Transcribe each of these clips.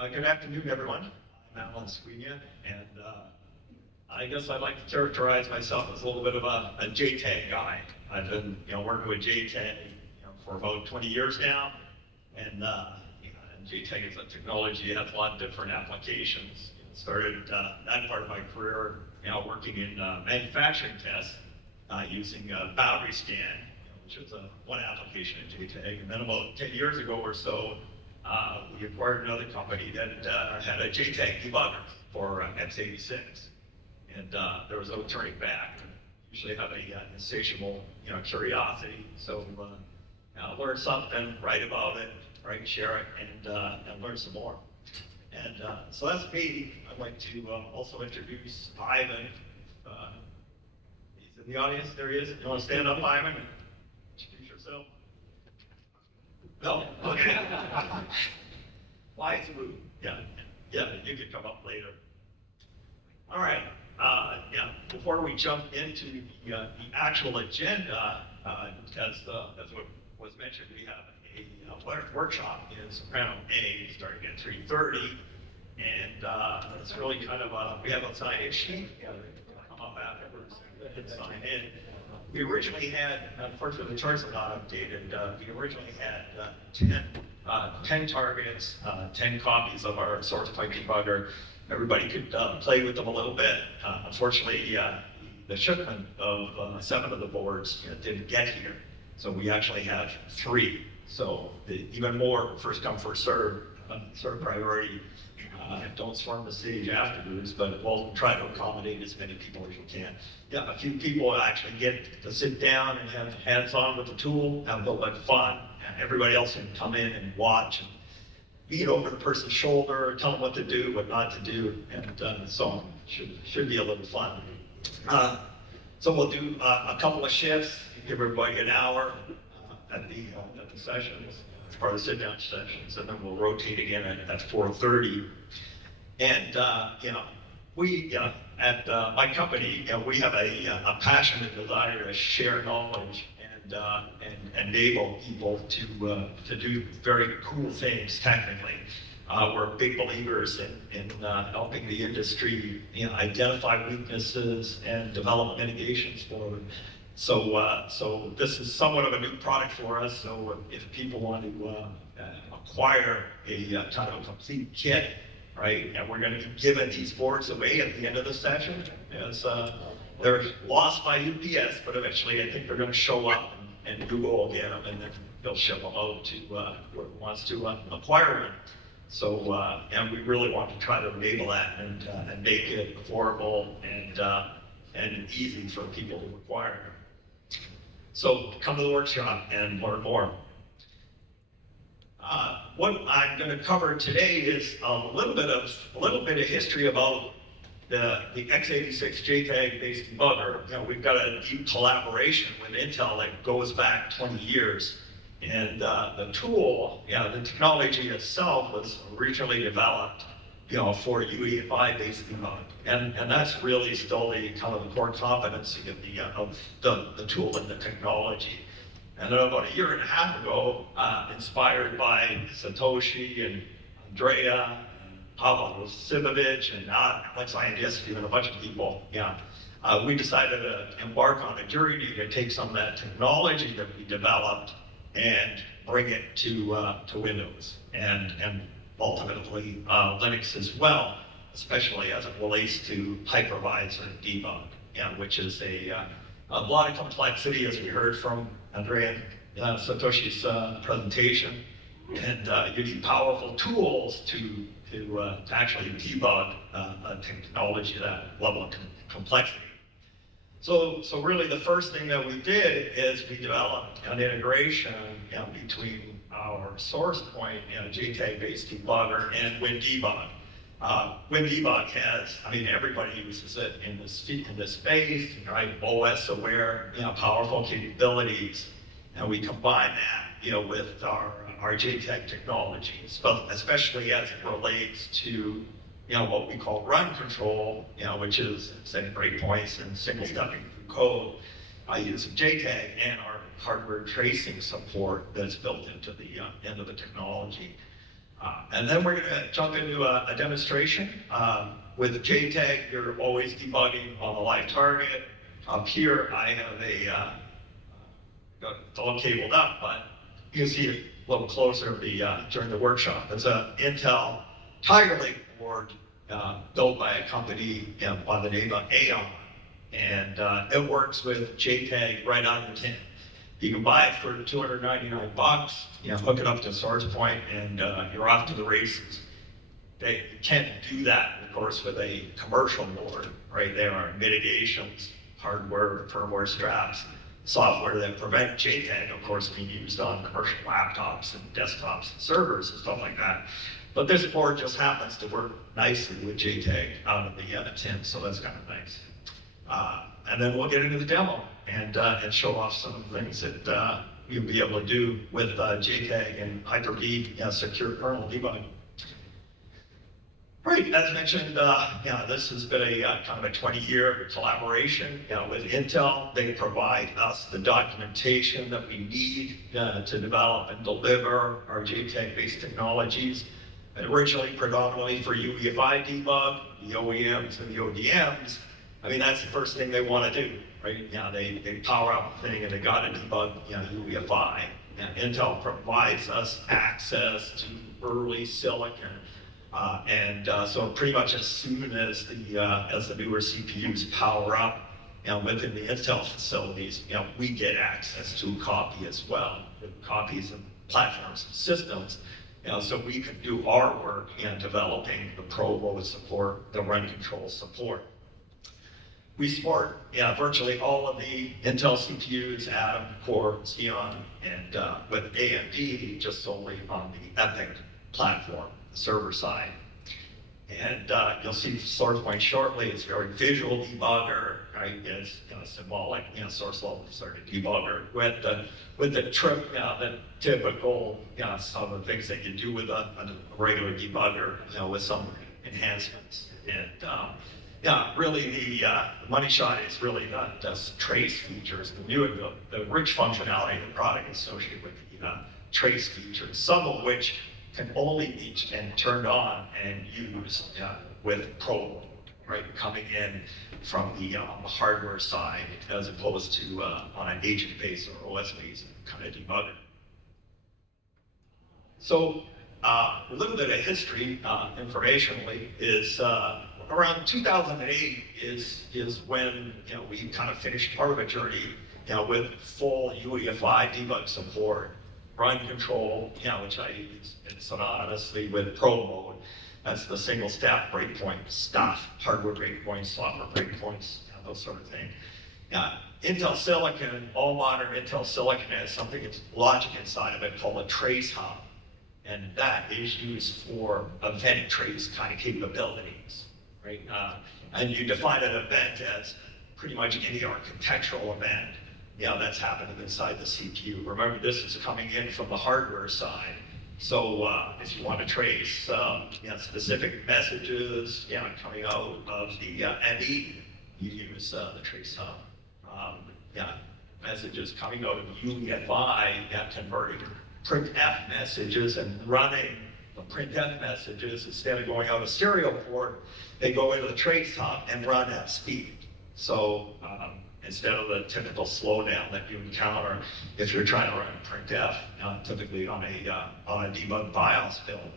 Good afternoon, everyone. I'm Alan Sguigna, and I guess I'd like to characterize myself as a little bit of a JTAG guy. I've been, working with JTAG, for about 20 years now, and JTAG is a technology that has a lot of different applications. Started that part of my career, working in manufacturing tests using boundary scan, which is one application in JTAG, and then about 10 years ago or so. We acquired another company that had a JTAG debugger for x86, and there was no turning back. Usually have a insatiable, curiosity. So learn something, write about it, share it, and learn some more. And so that's me. I'd like to also introduce Ivan. He's in the audience. There he is. You want to stand up, Ivan, and introduce yourself? No? Okay. Fly through. Yeah, you can come up later. All right. Before we jump into the actual agenda, as what was mentioned, we have a workshop in Soprano A starting at 3:30, and it's really kind of we have a sign-in sheet. Come up afterwards and sign in. We originally had, unfortunately the charts are not updated, we originally had 10 targets, 10 copies of our SourcePoint debugger. Everybody could play with them a little bit. Unfortunately, the shipment of 7 of the boards didn't get here. So we actually have 3. So even more first come, first serve, sort of priority. Don't swarm the stage afterwards, but we'll try to accommodate as many people as we can. Yeah, a few people actually get to sit down and have hands-on with the tool, have a little bit of fun. Everybody else can come in and watch and beat over the person's shoulder, tell them what to do, what not to do, and so on. Should be a little fun. So we'll do a couple of shifts, give everybody an hour at the sessions, as part of the sit-down sessions, and then we'll rotate again at 4:30. And we at my company, we have a passionate desire to share knowledge and enable people to do very cool things technically. We're big believers in helping the industry identify weaknesses and develop mitigations for them. So this is somewhat of a new product for us. So if people want to acquire a kind of a complete kit, and we're going to be giving these boards away at the end of the session, as they're lost by UPS, but eventually I think they're going to show up and Google will get them, and then they'll ship them out to whoever wants to acquire one. So and we really want to try to enable that and make it affordable and easy for people to acquire. So come to the workshop and learn more. What I'm going to cover today is a little bit of history about the x86 JTAG-based debugger. We've got a deep collaboration with Intel that goes back 20 years, and the tool, the technology itself was originally developed, for UEFI-based debug, and that's really still the kind of the core competency of the tool and the technology. And then about a year and a half ago, inspired by Satoshi and Andrea, Pavel Sivovich, and Alex Iandisky, and a bunch of people, we decided to embark on a journey to take some of that technology that we developed and bring it to Windows and ultimately Linux as well, especially as it relates to hypervisor debug, which is a lot of complexity, as we heard from Andrea and Satoshi's presentation, and you need powerful tools to actually debug a technology that level of complexity. So really the first thing that we did is we developed an integration between our SourcePoint JTAG-based debugger and WinDbg. WinDbg has, everybody uses it in this space, OS aware, powerful capabilities, and we combine that, with our JTAG technologies, but especially as it relates to, what we call run control, which is setting breakpoints and single stepping through code using JTAG, and our hardware tracing support that's built into the end of the technology. And then we're going to jump into a demonstration. With JTAG, you're always debugging on the live target. Up here, I have it's all cabled up, but you can see it a little closer during the workshop. It's an Intel Tiger Lake board built by a company by the name of AAEON. And it works with JTAG right out of the tin. You can buy it for $299, hook it up to SourcePoint, and you're off to the races. You can't do that, of course, with a commercial board, right? There are mitigations, hardware, firmware straps, software that prevent JTAG, of course, being used on commercial laptops and desktops and servers and stuff like that. But this board just happens to work nicely with JTAG out of the tin, so that's kind of nice. And then we'll get into the demo and show off some of the things that you'll be able to do with JTAG and Hyper-V and Secure Kernel debug. Right, as mentioned, this has been a kind of a 20-year collaboration with Intel. They provide us the documentation that we need to develop and deliver our JTAG-based technologies. Originally, predominantly for UEFI debug, the OEMs and the ODMs. I mean, that's the first thing they want to do, right? They power up the thing and they got to debug UEFI. And Intel provides us access to early silicon. So pretty much as soon as the newer CPUs power up within the Intel facilities, we get access to a copy as well, copies of platforms and systems. So we can do our work in developing the probo support, the run control support. We support virtually all of the Intel CPUs, Atom, Core, Xeon, and with AMD just solely on the EPYC platform, the server side. And you'll see SourcePoint shortly. It's a very visual debugger, right? It's symbolic, source level sort of debugger with the typical, some of the things that you do with a regular debugger, with some enhancements. And really the money shot is really not just trace features, the rich functionality of the product associated with the trace features, some of which can only be turned on and used with probe, right? Coming in from the hardware side as opposed to on an agent-based or OS-based kind of debugger. So a little bit of history, informationally, is around 2008 is when we kind of finished part of a journey with full UEFI debug support. Run control, which I use synonymously with probe mode. That's the single step breakpoint stuff, hardware breakpoints, software breakpoints, those sort of things. Intel Silicon, all modern Intel Silicon has something that's logic inside of it called a trace hub. And that is used for event trace kind of capabilities, right? And you define an event as pretty much any architectural event that's happening inside the CPU. Remember, this is coming in from the hardware side. So if you want to trace specific messages coming out of the ME, you use the trace hub. Messages coming out of UEFI, converting printf messages and running the printf messages instead of going out a serial port, they go into the trace hub and run at speed. So instead of the typical slowdown that you encounter if you're trying to run printf, typically on a debug BIOS build.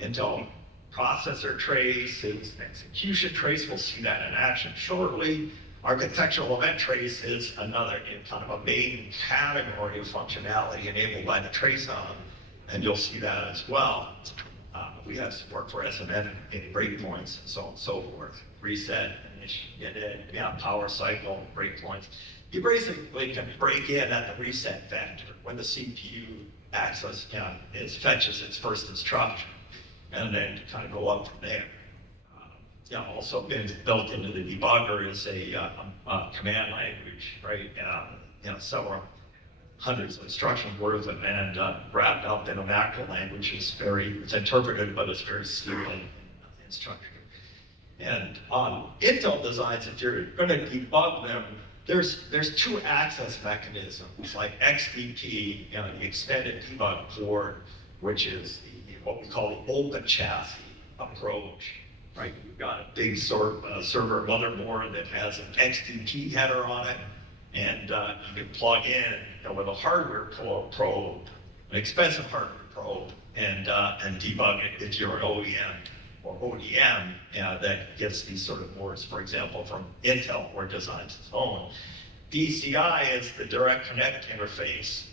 Intel processor trace is execution trace. We'll see that in action shortly. Architectural event trace is another kind of a main category of functionality enabled by the trace hub, and you'll see that as well. We have support for SMN and breakpoints and so on and so forth. Reset, init, power cycle, breakpoints. You basically can break in at the reset vector when the CPU access fetches its first instruction, and then kind of go up from there. Also been built into the debugger is a command language, right? Several hundreds of instructions worth of and wrapped up in a macro language. It's interpreted, but it's very stable in structure. And on Intel designs, if you're going to debug them, there's two access mechanisms, like XDP, the extended debug port, which is the what we call the open chassis approach, right? You've got a big server motherboard that has an XDP header on it, and you can plug in with a hardware probe, an expensive hardware probe, and debug it if you're an OEM or ODM that gets these sort of boards, for example, from Intel or designs its own. DCI is the direct connect interface.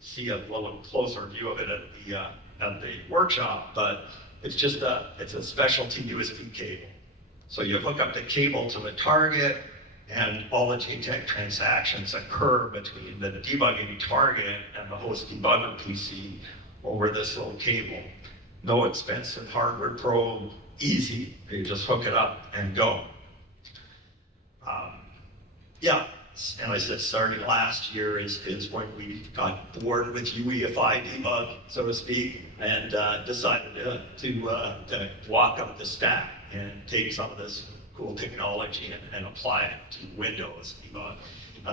See a little closer view of it at the workshop, but it's just it's a specialty USB cable. So you hook up the cable to the target, and all the JTAG transactions occur between the debugging target and the host debugger PC over this little cable. No expensive hardware probe, easy. You just hook it up and go. Yeah, and I said starting last year is when we got bored with UEFI debug, so to speak, and decided to walk up the stack and take some of this cool technology and apply it to Windows debug.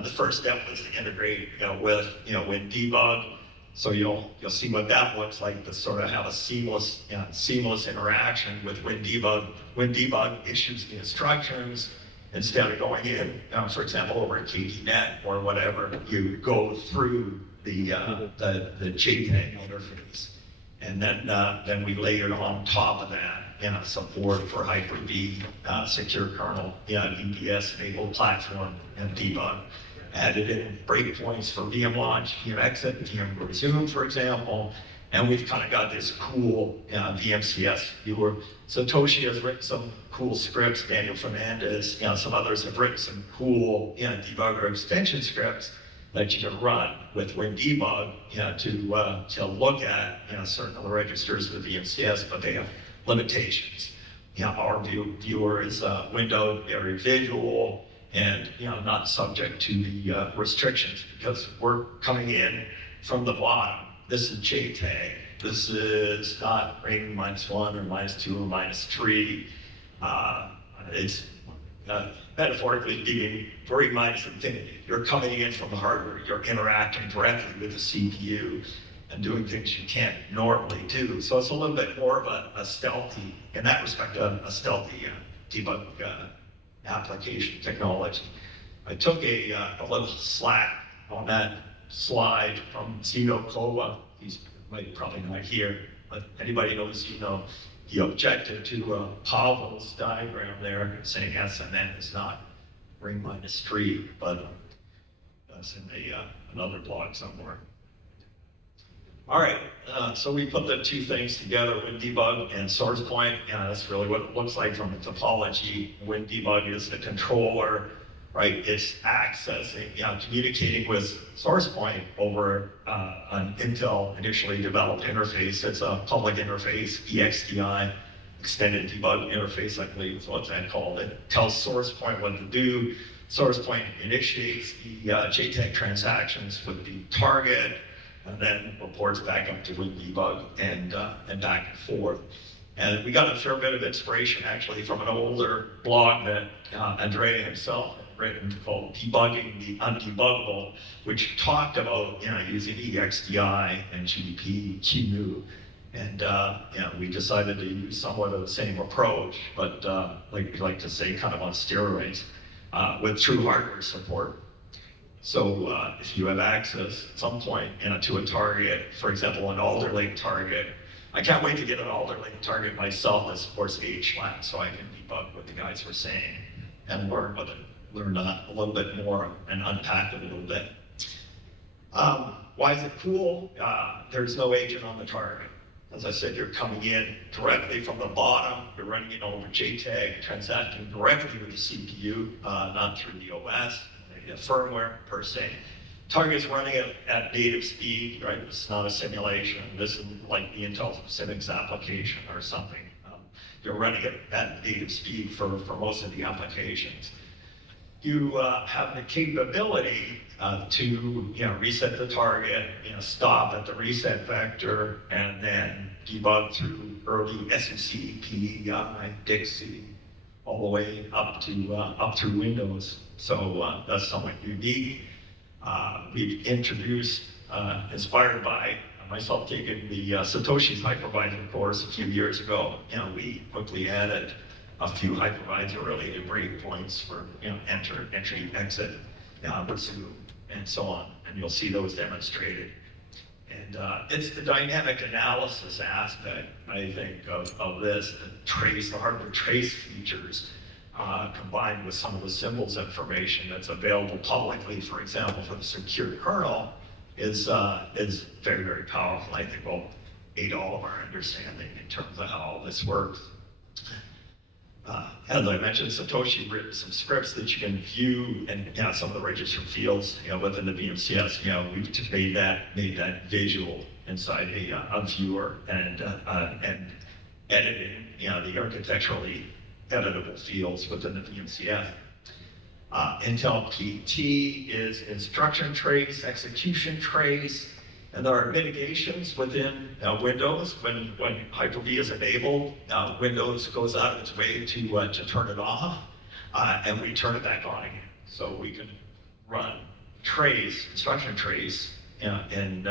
The first step was to integrate with WinDbg. So you'll see what that looks like, to sort of have a seamless interaction with WinDbg. WinDbg issues the instructions. Instead of going in, for example, over at KDNet or whatever, you go through the JTAG interface. And then we layered on top of that support for Hyper-V, Secure Kernel, VBS-enabled platform, and debug. Added in breakpoints for VM launch, VM exit, VM resume, for example. And we've kind of got this cool VMCS viewer. Satoshi has written some cool scripts, Daniel Fernandez, some others have written some cool debugger extension scripts that you can run with WinDbg to look at certain of the registers with VMCS, but they have limitations. Our viewer is windowed, very visual, and not subject to the restrictions, because we're coming in from the bottom. This is JTAG. This is not rating -1 or -2 or -3. It's metaphorically being very minus infinity. You're coming in from the hardware. You're interacting directly with the CPU and doing things you can't normally do. So it's a little bit more of a stealthy, in that respect, a stealthy debug application technology. I took a little slack on that slide from Zeno Kova. He's probably not here, but anybody knows Zeno. He objected to Pavel's diagram there, saying SNN is not ring -3, but that's in another blog somewhere. All right, so we put the two things together, WinDbg and SourcePoint. That's really what it looks like from the topology. WinDbg is the controller, right? It's accessing, communicating with SourcePoint over an Intel initially developed interface. It's a public interface, EXDI, extended debug interface, I believe is what that called. It tells SourcePoint what to do. SourcePoint initiates the JTAG transactions with the target, and then reports back up to WinDbg and back and forth. And we got a fair bit of inspiration actually from an older blog that Andrea himself had written called Debugging the Undebuggable, which talked about using EXDI and GDP, QNU. And we decided to use somewhat of the same approach, but like we like to say, kind of on steroids, with true hardware support. So if you have access at some point to a target, for example, an Alder Lake target, I can't wait to get an Alder Lake target myself that supports HLAT, so I can debug what the guys were saying and learn a little bit more and unpack it a little bit. Why is it cool? There's no agent on the target. As I said, you're coming in directly from the bottom. You're running it over JTAG, transacting directly with the CPU, not through the OS, the firmware per se. Target's running it at native speed, right? It's not a simulation. This is like the Intel Cinex application or something. You're running it at native speed for most of the applications. You have the capability to reset the target, stop at the reset vector, and then debug through early SEC, PEI, DXI, all the way up through Windows. So that's somewhat unique. We've introduced, inspired by myself taking the Satoshi's hypervisor course a few years ago, we quickly added a few hypervisor related breakpoints for, enter, entry, exit, pursue, and so on. And you'll see those demonstrated. And it's the dynamic analysis aspect, I think, of this, the hardware trace features, combined with some of the symbols information that's available publicly, for example, for the secure kernel, is very, very powerful. I think will aid all of our understanding in terms of how all this works. As I mentioned, Satoshi written some scripts that you can view and some of the register fields within the VMCS. We've just made that visual inside a viewer and editing the architecturally editable fields within the VMCS. Intel PT is instruction trace, execution trace, and there are mitigations within Windows. When Hyper-V is enabled, Windows goes out of its way to turn it off, and we turn it back on again. So we can run trace, instruction trace, in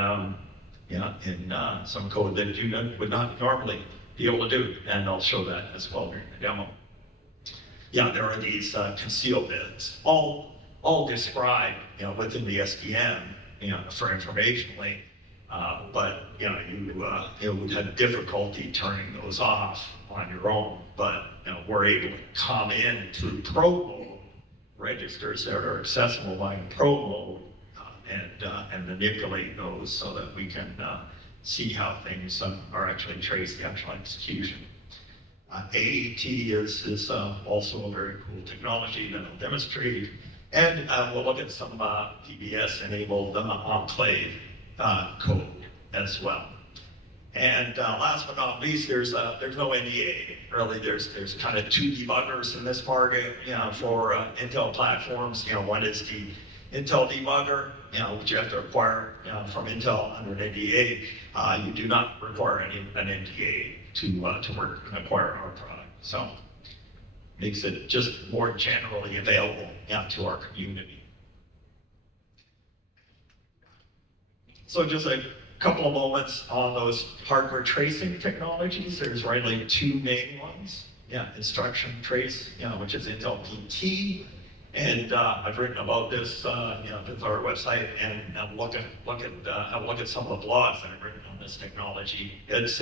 some code that you would not normally be able to do, and I'll show that as well during the demo. There are these conceal bits, all described within the SDM for informationally, but you would have difficulty turning those off on your own. But we're able to come in through probe mode registers that are accessible by probe mode and manipulate those so that we can see how things are actually traced, the actual execution. AAT is also a very cool technology that I'll demonstrate. And we'll look at some VBS-enabled enclave code as well. And last but not least, there's no NDA. Really, there's kind of two debuggers in this market for Intel platforms. One is the Intel debugger, which you have to acquire from Intel under an NDA. You do not require an NDA to work and acquire our product. So makes it just more generally available to our community. So just a couple of moments on those hardware tracing technologies. There's really two main ones. Instruction trace, which is Intel PT. And I've written about this, with our website, and have a look at some of the blogs that I've written on this technology. It's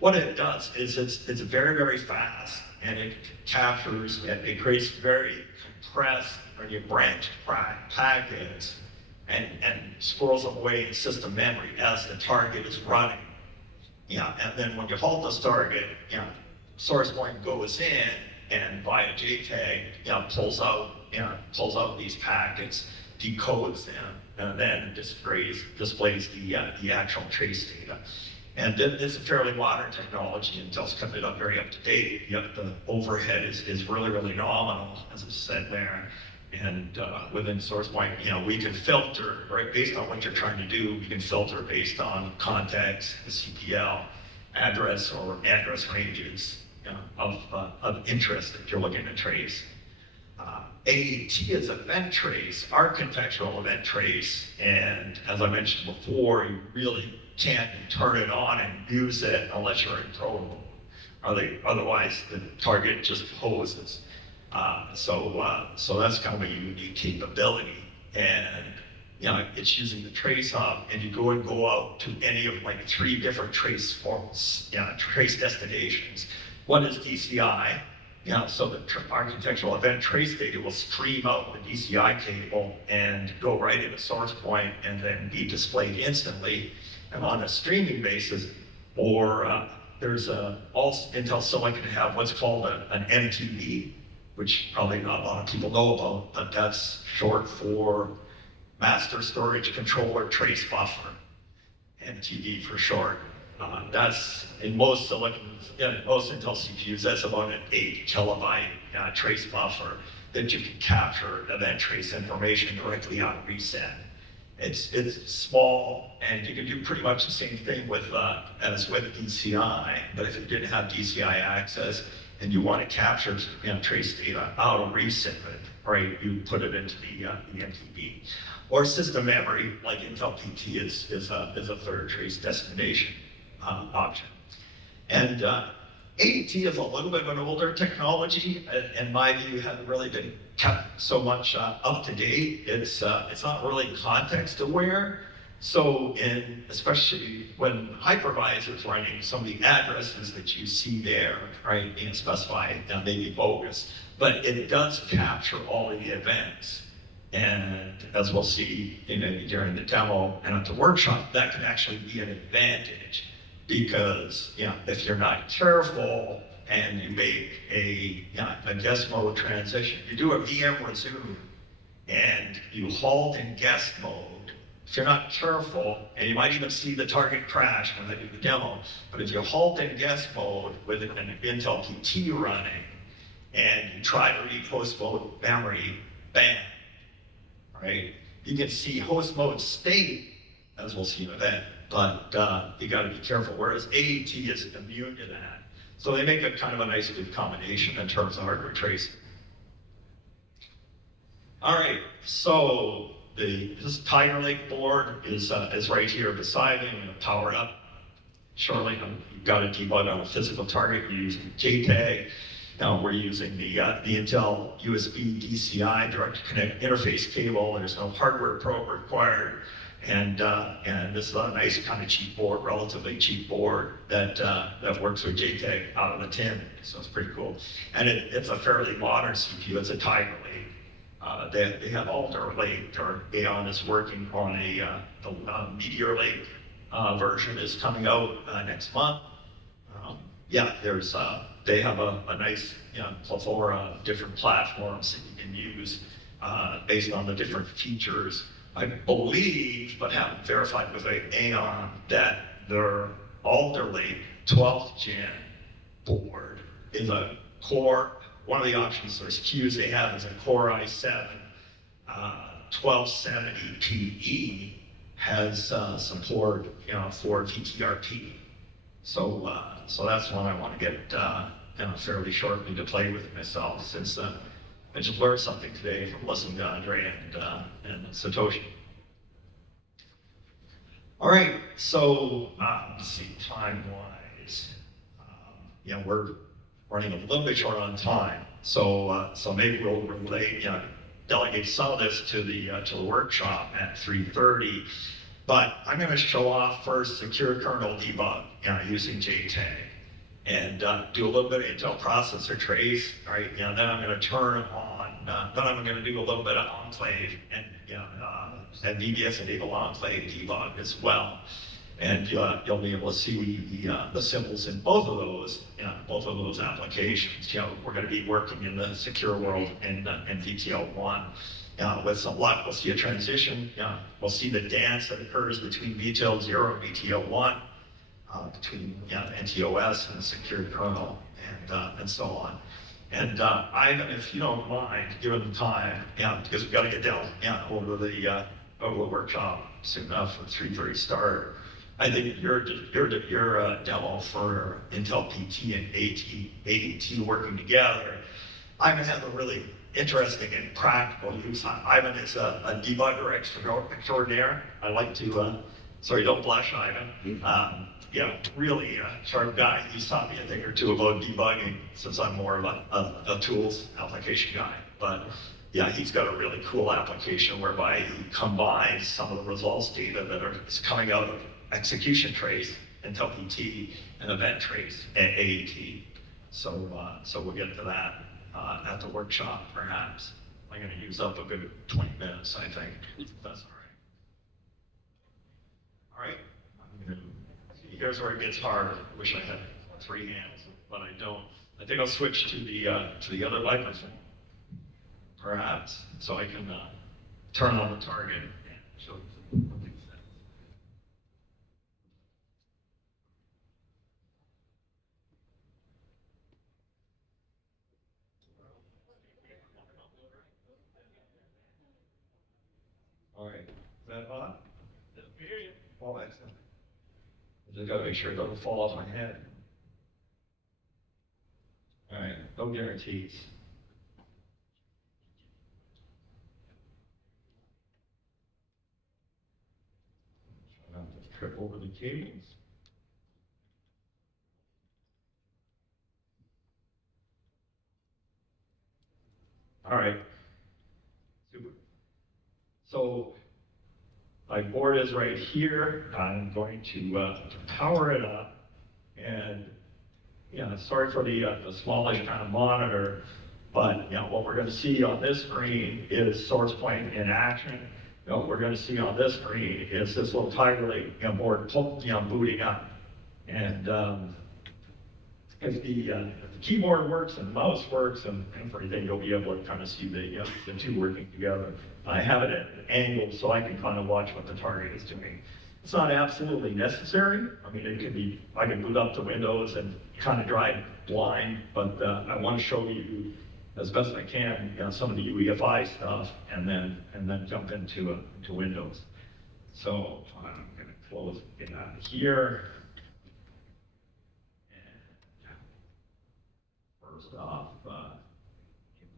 what it does is it's very, very fast, and it captures, it creates very compressed or branched packets and squirrels them away in system memory as the target is running. And then when you halt this target, SourcePoint goes in and via JTAG, pulls out these packets, decodes them, and then displays the actual trace data. And it's a fairly modern technology. Intel's kept it up very up to date. Yet the overhead is really, really nominal, as I said there. And within SourcePoint, we can filter, right, based on what you're trying to do. We can filter based on context, the CPL, address or address ranges of interest that you're looking to trace. AAT is event trace, architectural event trace, and as I mentioned before, you really can't turn it on and use it unless you're in probe mode. Otherwise, the target just poses. So that's kind of a unique capability, and it's using the trace hub, and you go out to any of like 3 different trace forms, trace destinations. One is DCI. So the architectural event trace data will stream out the DCI cable and go right into SourcePoint and then be displayed instantly. And on a streaming basis, or there's also Intel Silicon have what's called an MTB, which probably not a lot of people know about, but that's short for Master Storage Controller Trace Buffer, MTB for short. That's in most most Intel CPUs, that's about an 8 kilobyte trace buffer that you can capture event trace information directly on reset. It's small, and you can do pretty much the same thing as with DCI, but if you didn't have DCI access and you want to capture trace data out of reset, right? You put it into the MTB. Or system memory, like Intel PT is a third trace destination option. And AET is a little bit of an older technology. In my view, hasn't really been kept so much up to date. It's not really context aware. So especially when hypervisor is running, some of the addresses that you see there, right, being specified, may be bogus, but it does capture all of the events. And as we'll see, during the demo and at the workshop, that can actually be an advantage because, if you're not careful and you make a guest mode transition, you do a VM resume and you halt in guest mode. If you're not careful, and you might even see the target crash when they do the demo, but if you halt in guest mode with an Intel PT running and you try to read host mode memory, bam, right? You can see host mode state, as we'll see in a bit, but you gotta be careful, whereas AET is immune to that. So they make a kind of a nice good combination in terms of hardware tracing. All right, so this Tiger Lake board is right here beside me. I'm gonna power it up shortly. You've got a debug on a physical target. You're using JTAG. Now we're using the Intel USB DCI direct connect interface cable. There's no hardware probe required. And this is a nice kind of cheap board, relatively cheap board that works with JTAG out of the tin. So it's pretty cool. And it's a fairly modern CPU. It's a Tiger Lake. They have Alder Lake, or AAEON is working on the Meteor Lake version is coming out next month. They have a nice plethora of different platforms that you can use based on the different features. I believe, but haven't verified with AAEON, that their Alder Lake 12th gen board is a Core. One of the options or SKUs they have is a Core i7 1270 PE has support for VTRP. So that's one I want to get fairly shortly to play with myself, since I just learned something today from listening to Andre and Satoshi. All right, so let's see, time-wise, we're running a little bit short on time, so maybe we'll delegate some of this to the workshop at 3:30. But I'm going to show off first secure kernel debug using JTAG, and do a little bit of Intel processor trace. All right, then I'm going to turn on. Then I'm going to do a little bit of enclave and VBS-enabled enclave debug as well. And you'll be able to see the symbols in both of those applications. We're going to be working in the secure world and VTL1. With some luck, we'll see a transition. We'll see the dance that occurs between VTL0 and VTL1, between NTOS and the secure kernel, and so on. And Ivan, if you don't mind, given the time, because we've got to get down over the workshop soon enough for the 3:30 start. I think your demo for Intel PT and AET working together, Ivan has a really interesting and practical use. Ivan is a debugger extraordinaire. I like to, sorry, don't blush, Ivan. Really sharp guy. He's taught me a thing or two about debugging, since I'm more of a tools application guy. But he's got a really cool application whereby he combines some of the results data that is coming out of execution trace, Intel PT, and event trace, and AET. So we'll get to that at the workshop, perhaps. I'm going to use up a good 20 minutes, I think. That's all right. Here's where it gets hard. I wish I had 3 hands, but I don't. I think I'll switch to the other microphone, perhaps, so I can turn on the target and show you some things. All right, is that on? Oh, excellent. I just gotta make sure it doesn't fall off my head. All right, no guarantees. trip over the cables. All right. Super. So my board is right here. I'm going to power it up, and sorry for the smallish kind of monitor, but what we're going to see on this screen is SourcePoint in action. What we're going to see on this screen is this little Tiger Lake board booting up, and if the keyboard works and the mouse works and everything, you'll be able to kind of see the two working together. I have it at an angle so I can kind of watch what the target is doing. It's not absolutely necessary. I mean, it could be, I can boot up to Windows and kind of drive blind, but I want to show you as best I can, some of the UEFI stuff, and then jump into Windows. So I'm going to close it out here. First off,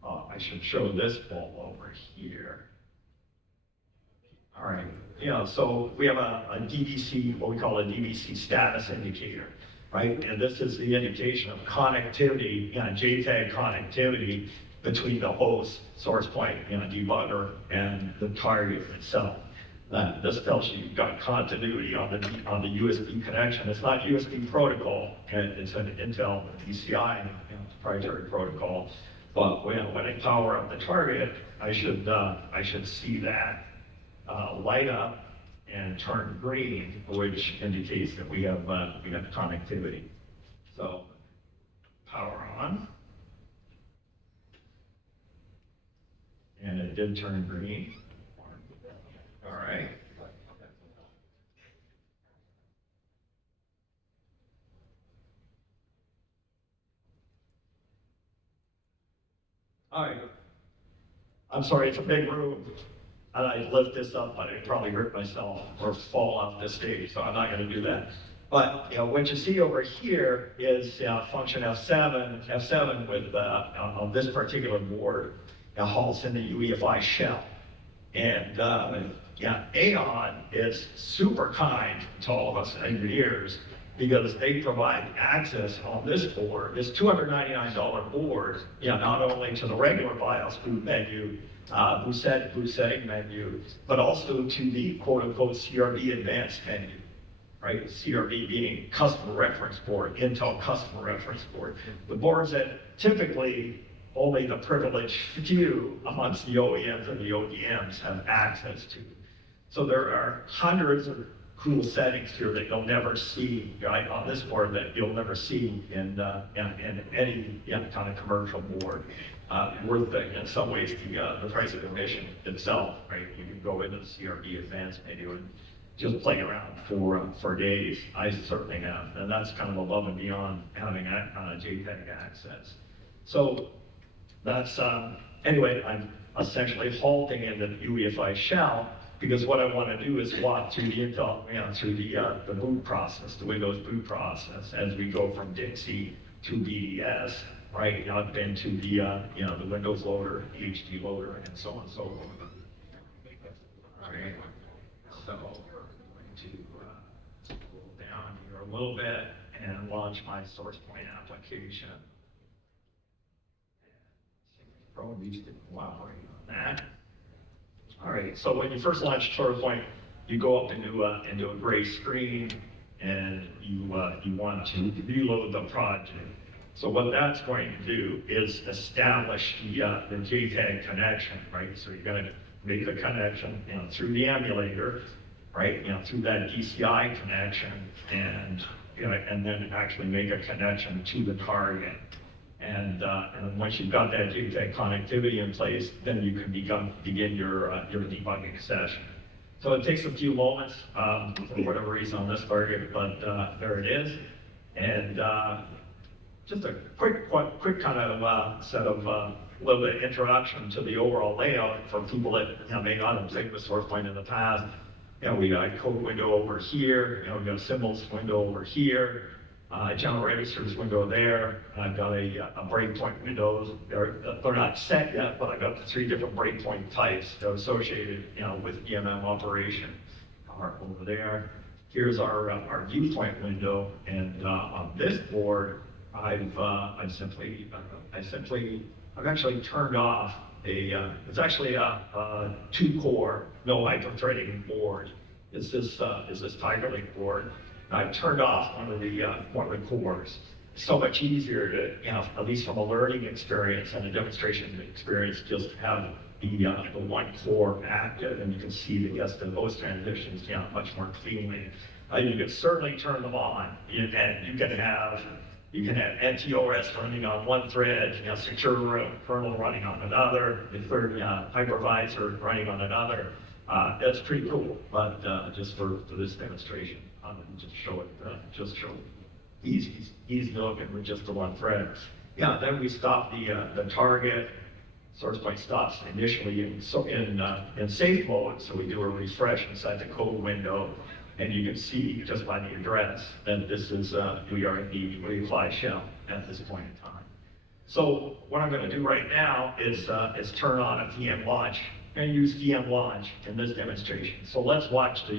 I should show this ball over here. All right, so we have a DVC, what we call a DVC status indicator, right? And this is the indication of connectivity, JTAG connectivity between the host, SourcePoint, debugger, and the target itself. This tells you you've got continuity on the USB connection. It's not USB protocol, it's an Intel DCI proprietary protocol. But when I power up the target, I should see that light up and turn green, which indicates that we have connectivity. So power on, and it did turn green. All right. All right. I'm sorry, it's a big room. And I lift this up, but I'd probably hurt myself or fall off the stage, so I'm not going to do that. But what you see over here is function F7. F7 with on this particular board halts in the UEFI shell. And AAEON is super kind to all of us engineers because they provide access on this board, this $299 board, not only to the regular BIOS boot menu, boot setting menu, but also to the quote-unquote CRB advanced menu, right? CRB being customer reference board, Intel customer reference board. The boards that typically only the privileged few amongst the OEMs and the ODMs have access to. So there are hundreds of cool settings here that you'll never see, right, on this board that you'll never see in any kind of commercial board. Worth in some ways the price of admission itself, right? You can go into the CRB advanced menu and just play around for days. I certainly have, and that's kind of above and beyond having JTAG access. So that's anyway. I'm essentially halting in the UEFI shell because what I want to do is walk through the Intel, through the boot process, the Windows boot process, as we go from Dixie to BDS. Right, I've been to the Windows loader, HD loader, and so on and so forth. All right, so I'm going to scroll down here a little bit and launch my SourcePoint application. Probably didn't cooperate on that. All right, so when you first launch SourcePoint, you go up into a gray screen, and you want to reload the project. So what that's going to do is establish the JTAG connection, right? So you're going to make the connection through the emulator, right? Through that DCI connection, and then actually make a connection to the target. And once you've got that JTAG connectivity in place, then you can begin your debugging session. So it takes a few moments for whatever reason on this target, but there it is. And just a quick kind of set of a little bit of introduction to the overall layout for people that may not have played with SourcePoint in the past. We got a code window over here. We got a symbols window over here. General registers window there. I've got a breakpoint windows. They're not set yet, but I've got the 3 different breakpoint types that are associated, with EMM operation are over there. here's our viewpoint window, and on this board, I've actually turned off it's actually a 2-core, no hyper-threading board. Is this Tiger Lake board. I've turned off one of the cores. It's so much easier to, at least from a learning experience and a demonstration experience, just have the one core active, and you can see the yes to those transitions, much more cleanly. You can certainly turn them on, and you can have NTOS running on one thread, secure kernel running on another, the third hypervisor running on another. That's pretty cool, but just for this demonstration, just show it easy looking with just the one thread. Then we stop the target. SourcePoint stops initially in safe mode, so we do a refresh inside the code window, and you can see just by the address that this is we are in the UEFI shell at this point in time. So what I'm going to do right now is turn on a VM launch. I'm going to use VM launch in this demonstration. So let's watch the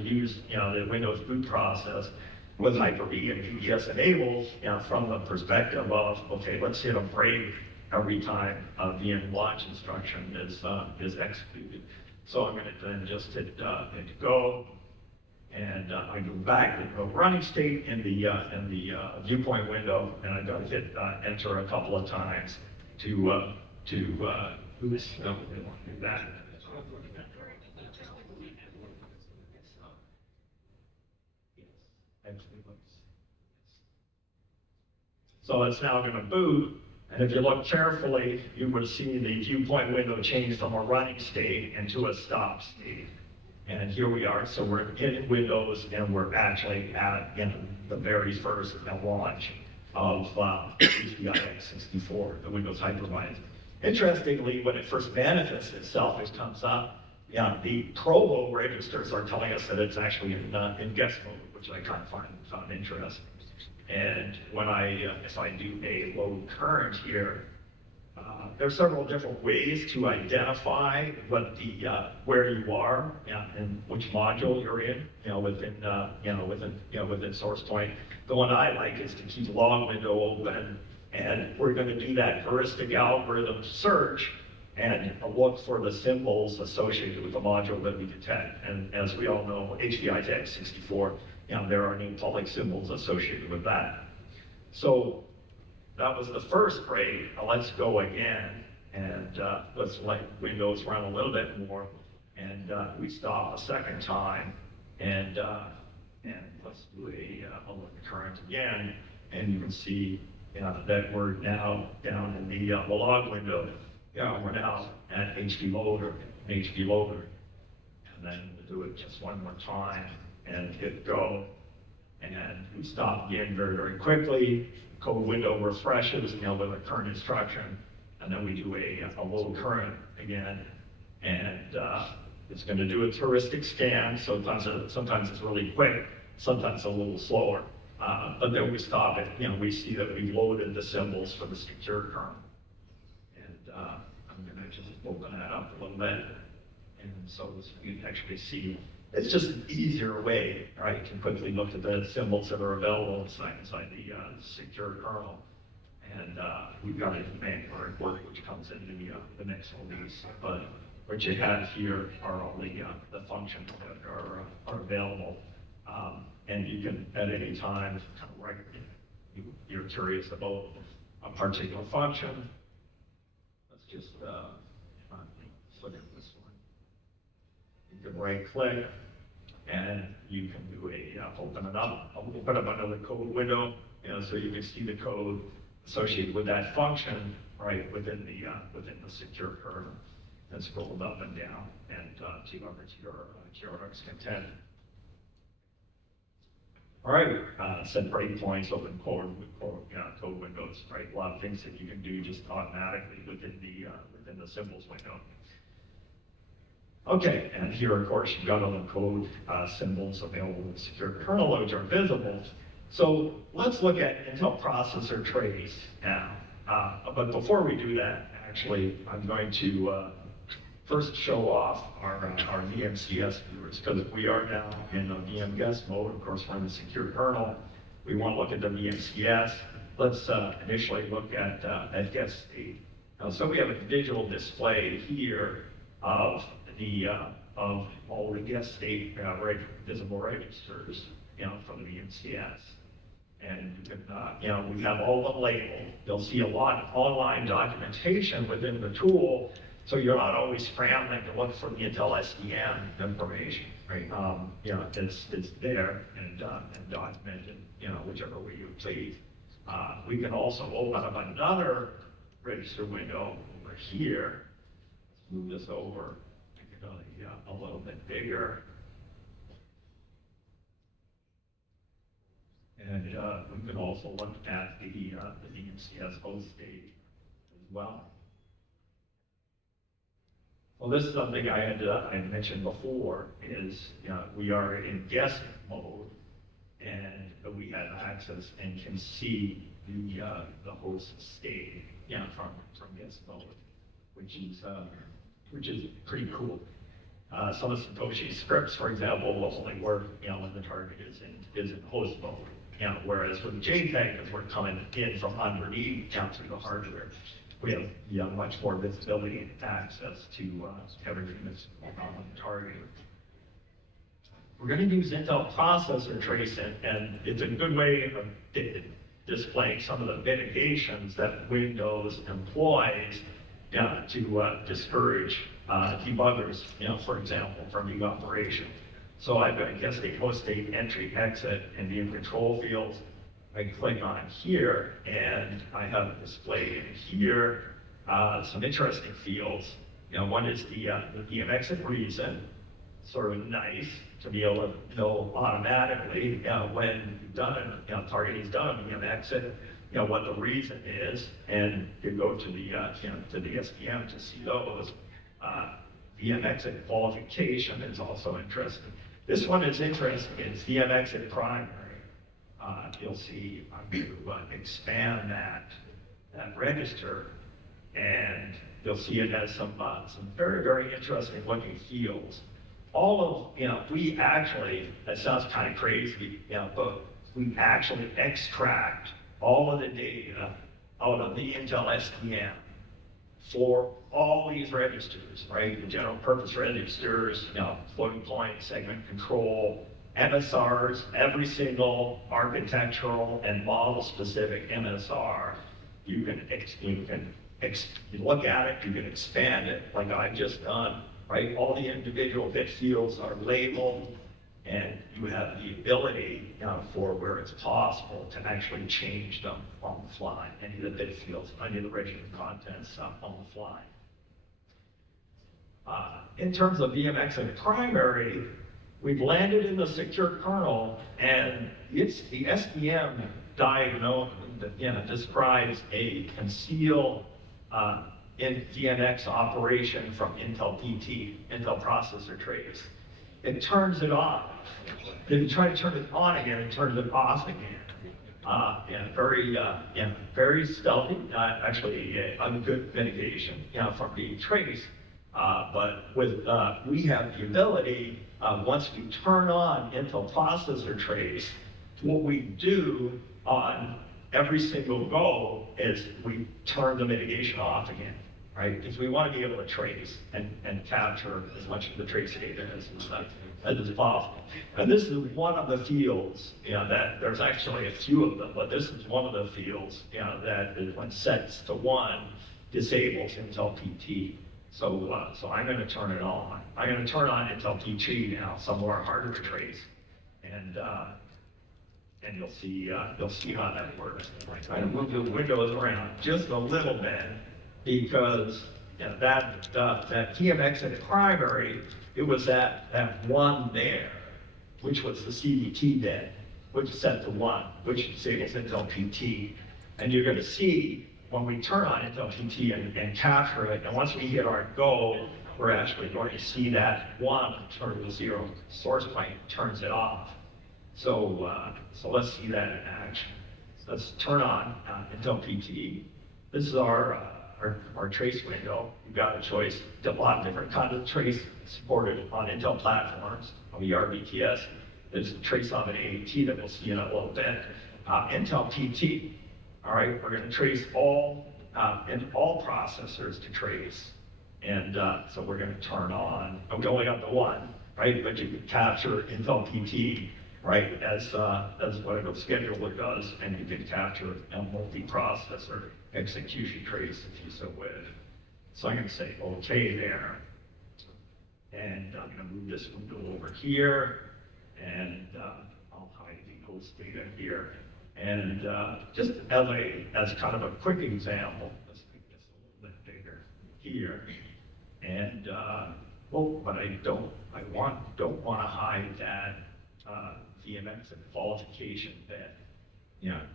Windows boot process with Hyper-V and VBS-enabled, from the perspective of, okay, let's hit a break every time a VM launch instruction is executed. So I'm going to then just hit go, and I go back to the running state in the viewpoint window, and I'm going to hit enter a couple of times to do that. So it's now going to boot, and if you look carefully, you will see the viewpoint window change from a running state into a stop state. And here we are, so we're in Windows, and we're actually at the very first launch of EXDI-64, the Windows hypervisor. Interestingly, when it first manifests itself, it comes up, the probo registers are telling us that it's actually in guest mode, which I kind of found interesting. And when if I do a load current here, there are several different ways to identify what where you are and which module you're in, within SourcePoint. The one I like is to keep the log window open, and we're going to do that heuristic algorithm search and look for the symbols associated with the module that we detect. And as we all know, JTAG64, there are new public symbols associated with that. So that was the first break. Let's go again, and let's let Windows run a little bit more, and we stop a second time, and let's do a look current again, and you can see that we're now down in the log window. We're now at HD loader, and then we'll do it just one more time and hit go, and we stop again very, very quickly. Code window refreshes, with a current instruction, and then we do a load current again, and it's going to do its heuristic scan. So sometimes it's really quick, sometimes a little slower, but then we stop it. We see that we've loaded the symbols for the secure kernel, and I'm going to just open that up a little bit, and so you can actually see. It's just an easier way, right, to quickly look at the symbols that are available inside the secure kernel. And we've got a command word which comes in the next release. But what you have here are all the functions that are available. And you can, at any time, kind of write, you're curious about a particular function. Let's just look at this one. You can right click, and you can do open up another code window, so you can see the code associated with that function right within the secure kernel, and scroll up and down and to your heart's content. All right, set breakpoints, open code windows, right? A lot of things that you can do just automatically within the symbols window. Okay, and here, of course, you've got all the code symbols available in secure kernel loads are visible. So let's look at Intel processor trays now. But before we do that, actually, I'm going to first show off our VMCS viewers, because we are now in a VM guest mode. Of course, we're in the secure kernel. We want to look at the VMCS. Let's initially look at guest state. So we have a digital display here of all the guest state visible registers, from the VMCS. And you can, we have all the labeled. You'll see a lot of online documentation within the tool, so you're not always scrambling to look for the Intel SDM information, right? It's there and documented, whichever way you please. We can also open up another register window over here. Let's move this over, make it a little bit bigger. And we can also look at the VMCS host state as well. Well, this is something I had mentioned before, is we are in guest mode, and we have access and can see the host state from guest mode, which is pretty cool. Some of Satoshi's scripts, for example, will only work when the target is in host mode. Whereas with JTAG, because we're coming in from underneath through the hardware, we have much more visibility and access to everything that's on the target. We're going to use Intel processor tracing, and it's a good way of displaying some of the mitigations that Windows employs to discourage debuggers, for example, from the operation. So I've got guest state, host state, entry, exit, and view control fields. I click on here, and I have displayed in here some interesting fields. One is the VM exit reason, sort of nice to be able to know automatically when you've done it, target is done, VM exit, what the reason is, and you go to the SPM to see those. VM exit qualification is also interesting. This one is interesting. It's VM exit primary. You'll see I'm going to expand that register, and you'll see it has some very, very interesting looking fields. All of, we actually, that sounds kind of crazy, but we actually extract all of the data out of the Intel SDM for all these registers, right? The general purpose registers, floating point, segment control, MSRs, every single architectural and model specific MSR, you can look at it, you can expand it like I've just done, right? All the individual bit fields are labeled, and you have the ability for where it's possible to actually change them on the fly, any of the bit fields, any of the register contents on the fly. In terms of VM exit primary, we've landed in the secure kernel, and it's the SDM describes a conceal in VNX operation from Intel PT, Intel processor trace. It turns it off. If you try to turn it on again, it turns it off again. Very stealthy. Actually, a good mitigation, from the trace. But we have the ability, once we turn on Intel processor trace, what we do on every single go is we turn the mitigation off again, right? Because we want to be able to trace and capture as much of the trace data as is possible. And this is one of the fields, that there's actually a few of them, but this is one of the fields, that when sets to 1, disables Intel PT. So I'm going to turn it on. I'm going to turn on Intel PT now, some more hardware trace, and you'll see how that works. I'm going to move the windows around just a little bit, because that VM exit primary, it was that 1 there, which was the CDT bit, which is set to 1, which disables Intel PT. And you're going to see when we turn on Intel PT and capture it, and once we hit our go, we're actually going to see that 1 turn to 0. SourcePoint turns it off. So let's see that in action. Let's turn on Intel PT. This is our our trace window, you've got a choice to a lot of different kinds of trace supported on Intel platforms, RBTS. There's a trace on an AAT that we'll see in a little bit. Intel PT, all right, we're gonna trace all processors to trace. And so we're gonna turn on, we only got the one, right? But you can capture Intel PT, right, as whatever scheduler does, and you can capture a multi-processor execution trace if you so wish. So I'm gonna say okay there. And I'm gonna move this window over here, and I'll hide the host data here. And just as kind of a quick example, let's make this a little bit bigger here. And but I don't want to hide that VMX and qualification bit,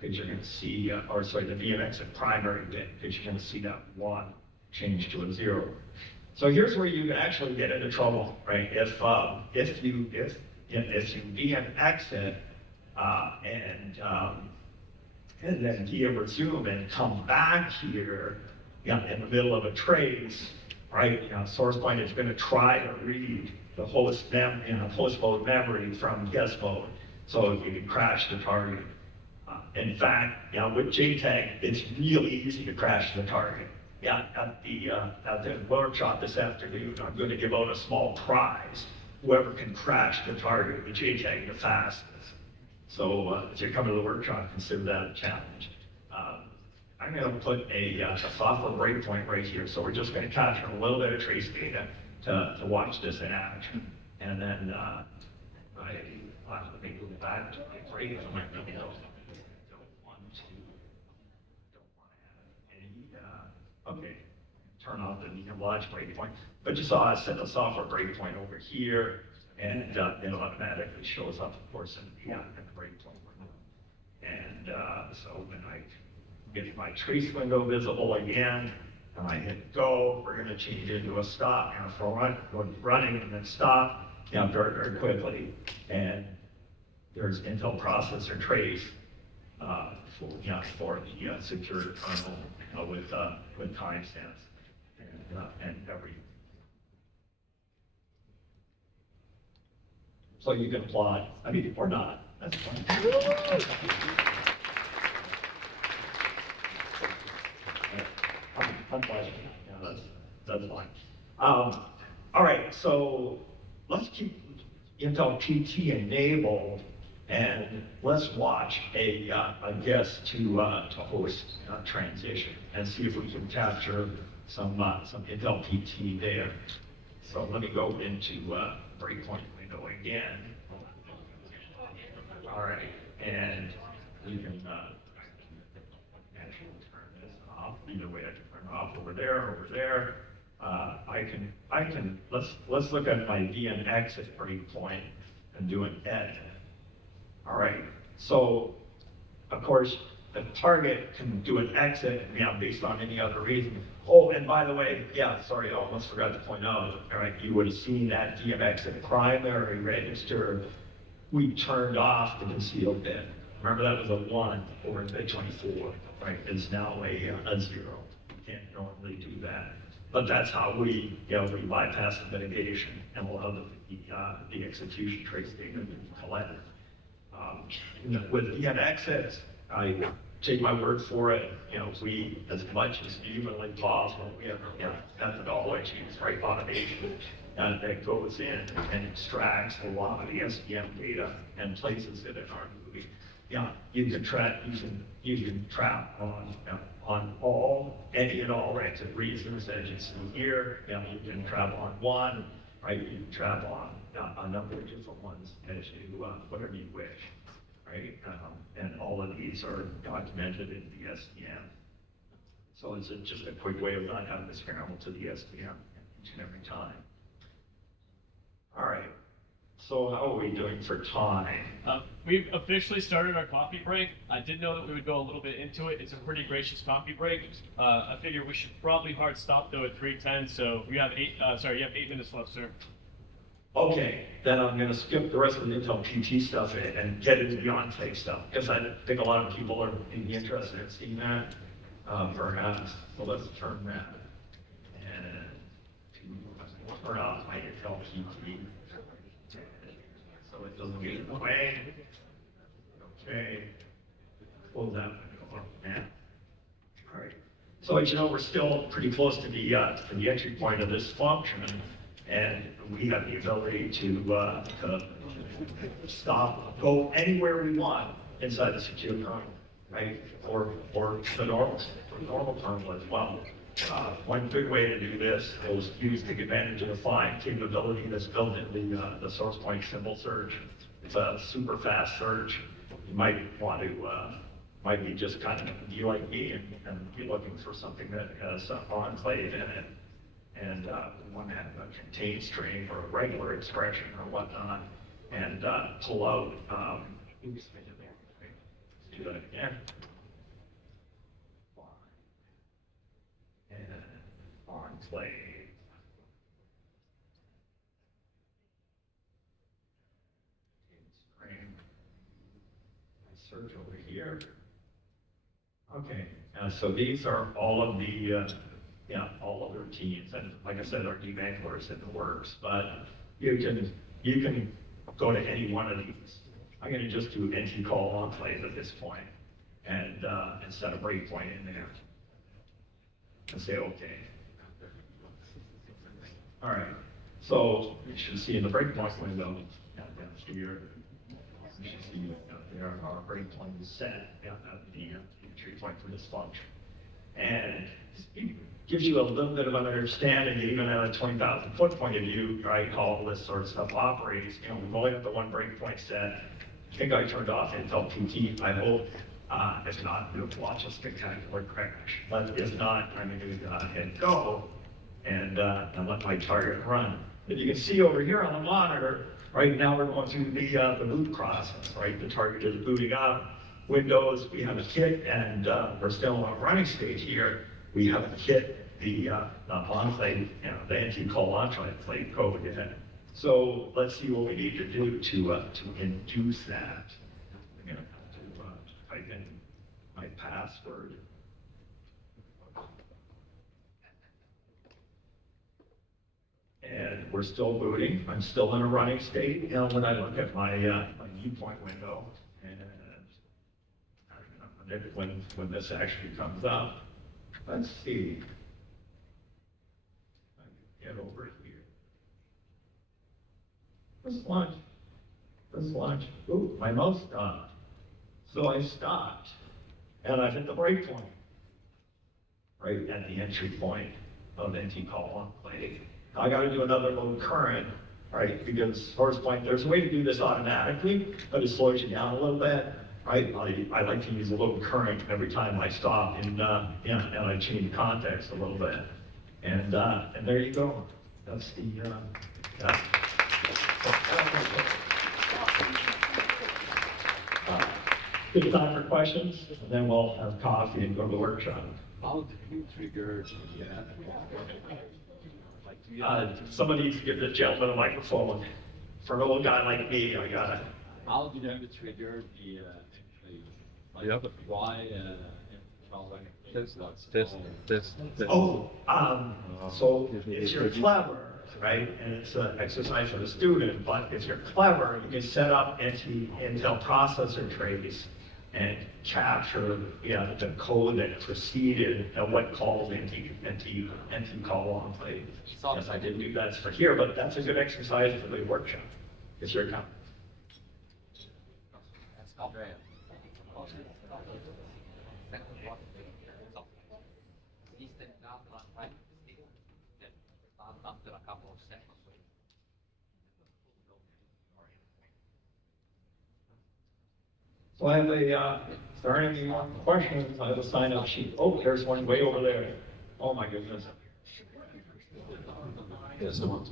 because you're going to see, the VMX and primary bit, because you're going to see that 1 change to a 0. So here's where you actually get into trouble, right? If you VMX it and then via resume and come back here in the middle of a trace, right? SourcePoint is going to try to read the host mode memory from guest mode, so you can crash the target. In fact, with JTAG, it's really easy to crash the target. At the workshop this afternoon, I'm going to give out a small prize. Whoever can crash the target with JTAG the fastest. So if you're coming to the workshop, consider that a challenge. I'm going to put a software breakpoint right here. So we're just going to capture a little bit of trace data to watch this in action. And then let me move back to the break. Don't want to have any, okay, turn off the watch breakpoint. But you saw I set a software breakpoint over here, and it automatically shows up, of course, in the breakpoint window. And so when I get my trace window visible again, and I hit go, we're going to change into a stop. For running and then stop, very, very quickly. And there's Intel processor trace for the secure kernel with timestamps and everything. So you can plot, or not. That's fine. I'm flashing. That's fine. All right, so let's keep Intel PT enabled, and let's watch a guest to host transition and see if we can capture some Intel PT there. So let me go into breakpoint window again. All right, and we can actually turn this off. Either way, I can turn it off over there. Let's look at my VM exit breakpoint and do an edit. All right, so of course the target can do an exit, based on any other reason. Oh, and by the way, sorry, I almost forgot to point out, all right, you would have seen that VM exit primary register, we turned off the concealed bit. Remember that was a 1 over in bit 24, right? It's now a 0. You can't normally do that. But that's how we bypass the mitigation and allow the execution trace data to be collected. With VM exits, I take my word for it, we, as much as humanly possible, we have methodologies, right, automation, that goes in and extracts a lot of the SVM data and places it in our movie. You can trap on any and all exit reasons, as you see here. You can trap on one, right? You can trap on a number of different ones as you, whatever you wish, right? And all of these are documented in the SVM. So it's just a quick way of not having to scramble to the SVM each and every time. All right, so how are we doing for time? We've officially started our coffee break. I did know that we would go a little bit into it. It's a pretty gracious coffee break. I figure we should probably hard stop though at 3:10. So you have 8 minutes left, sir. Okay, then I'm going to skip the rest of the Intel PT stuff and get into the on-tape stuff, because I think a lot of people are interested in seeing that. perhaps. So let's turn that and turn off my Intel PT. So it doesn't get in the way. Okay. Close that window. Yeah. All right. So as you know, we're still pretty close to the entry point of this function, and we have the ability to stop, go anywhere we want inside the secure kernel, right? Or the normal kernel as well. One good way to do this is use take advantage of the fine capability that's built in the SourcePoint symbol search. It's a super fast search. You might want to, might be just kind of be like me and be looking for something that has an enclave in it. And one have a contain string or a regular expression or whatnot, and pull out, let's do that again. And enclave. String. Search over here. Okay, so these are all of the all of the routines, and like I said, our debugger is in the works, but you can go to any one of these. I'm going to just do NT call enclave at this point, and set a breakpoint in there, and say okay. All right, so you should see in the breakpoint window down here, you should see there are breakpoints set at the entry point for this function, and it gives you a little bit of an understanding, even at a 20,000 foot point of view, right, how all this sort of stuff operates. You know, we've only got the one breakpoint set. I think I turned off Intel PT, I hope. If not, we'll watch a spectacular crash. But if not, I'm going to hit go and let my target run. But you can see over here on the monitor, right now we're going through the boot process, right? The target is booting up. Windows, we have a kit, and we're still on a running stage here. We haven't hit the enclave, the NT-call enclave code yet. So let's see what we need to do to induce that. I'm going to have to type in my password. And we're still booting. I'm still in a running state. And when I look at my viewpoint window, and when this actually comes up, let's see. I can get over here. Let's launch. Ooh, my mouse stopped. So I stopped, and I hit the breakpoint right at the entry point of NT call enclave. I got to do another load current, right? Because SourcePoint, there's a way to do this automatically, but it slows you down a little bit, right? I like to use a load current every time I stop, and I change context a little bit, and there you go. That's the good time for questions, and then we'll have coffee and go to the workshop. How do you trigger Somebody needs to give this gentleman a microphone. For an old guy like me, I gotta. how do you trigger why Test. Oh, so if you're clever, right, and it's an exercise for the student, but if you're clever, you can set up Intel processor trays and capture the code that preceded what calls NT call enclave. Yes, I didn't do that for here, but that's a good exercise for the workshop. It's your comment. That's not right. After a couple of seconds. So I have if there are any more questions, I have a sign-up sheet. Oh, there's one way over there. Oh my goodness. Yes, One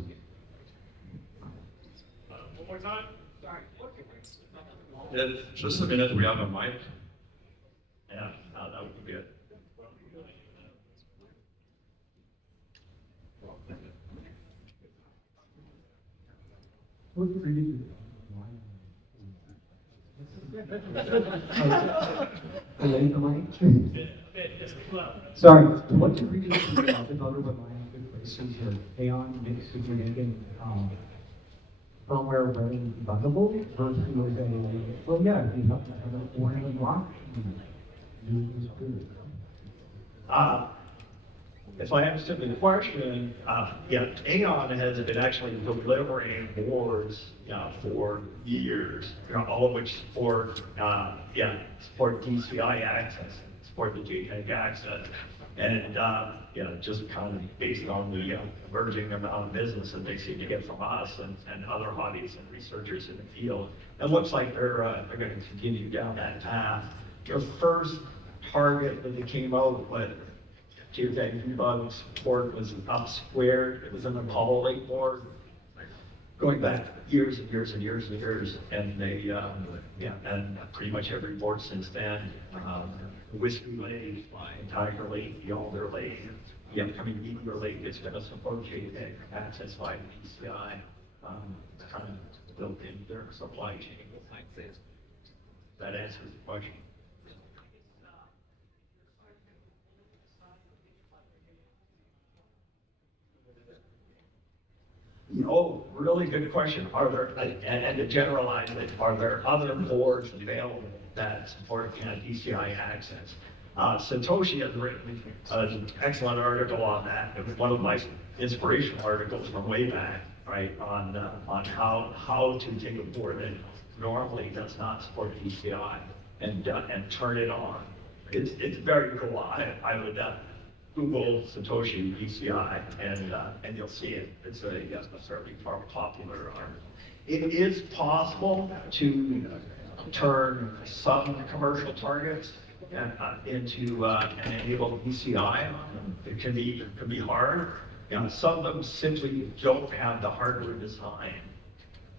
more time? Sorry. yeah, just a minute, we have a mic. Yeah, that would be good. Sorry, what degree do you think debugger would lie in good places or AAEON makes if you're making firmware very debuggable versus a, well, yeah, you have to have a warning block. If I understood the question, yeah, AAEON has been actually delivering boards, for years, all of which support, support DCI access, support the JTAG access. And, just kind of based on the emerging amount of business that they seem to get from us and other hobbies and researchers in the field, it looks like they're going to continue down that path. Your first target that they came out with JTAG debug support was up squared. It was in the Apollo Lake board, going back years and years and years and years, and they, and pretty much every board since then, Whiskey Lake, Tiger Lake, the Alder Lake, the upcoming Meteor Lake is going to support JTAG access by PCI, kind of built into their supply chain. That answers the question. Oh, really good question. Are there, and to generalize it, are there other boards available that support DCI access? Satoshi has written an excellent article on that. It was one of my inspirational articles from way back, right, on how to take a board that normally does not support DCI and turn it on. It's very cool. I would Google Satoshi DCI and you'll see it. It's a fairly popular article. It is possible to turn some commercial targets into an enabled DCI. It can be hard. Some of them simply don't have the hardware design,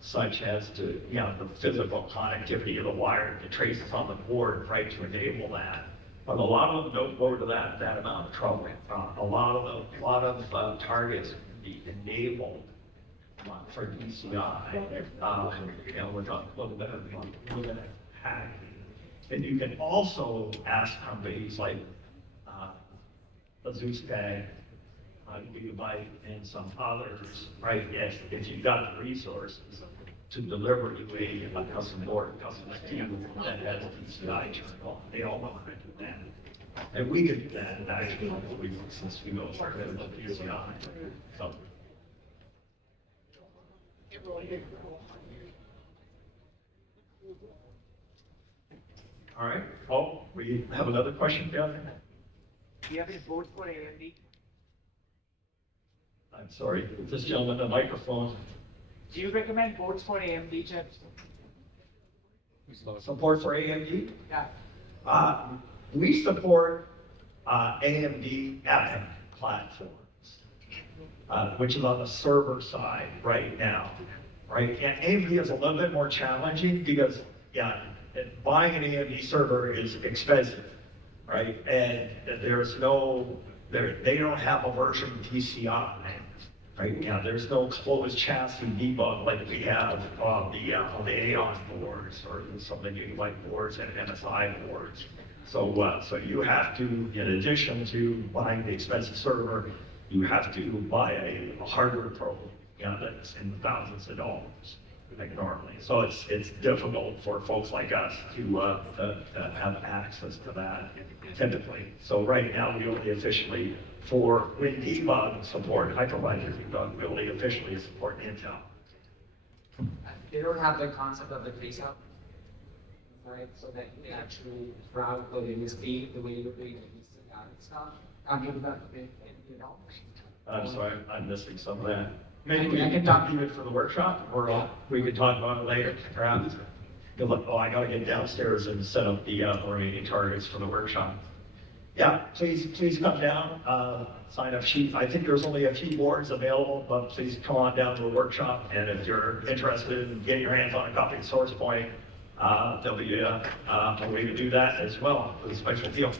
such as to the physical connectivity of the wire that traces on the board, right, to enable that. But a lot of them don't go to that amount of trouble. A lot of targets can be enabled for DCI. With a little bit of hacking. And you can also ask companies like Zeus-Tag, Gigabyte, and some others, right? Yes, if you've got the resources to deliver you a custom board, custom scheme that has DCI turned on. They all know how to do that. And we could do that actually since we know part of the DCI. So. All right. Oh, we have another question down there. Do you have any boards for AMD? I'm sorry, this gentleman, the microphone. Do you recommend boards for AMD chips? Support for AMD? Yeah. We support AMD EPYC platforms, which is on the server side right now, right? And AMD is a little bit more challenging because, buying an AMD server is expensive, right? And there's no, they don't have a version of DCI. Right now, there's no closed chassis debug like we have on the AAEON boards or some of the UEFI boards and MSI boards. So you have to, in addition to buying the expensive server, you have to buy a hardware probe, that's in the thousands of dollars, like normally. So it's difficult for folks like us to have access to that typically. So right now, we only officially, for WinDbg support, hypervisor debug, we only officially support Intel. They don't have the concept of the face up, right? So that you can actually route the USB the way you do the stuff. I'll give that a bit, I'm sorry, I'm missing some of that. Maybe I we can can talk to it for the workshop, or we could talk about it later, perhaps. I gotta get downstairs and set up the remaining targets for the workshop. Yeah, please come down, sign up sheet. I think there's only a few boards available, but please come on down to the workshop. And if you're interested in getting your hands on a copy of SourcePoint, there'll be a way to do that as well with a special deal.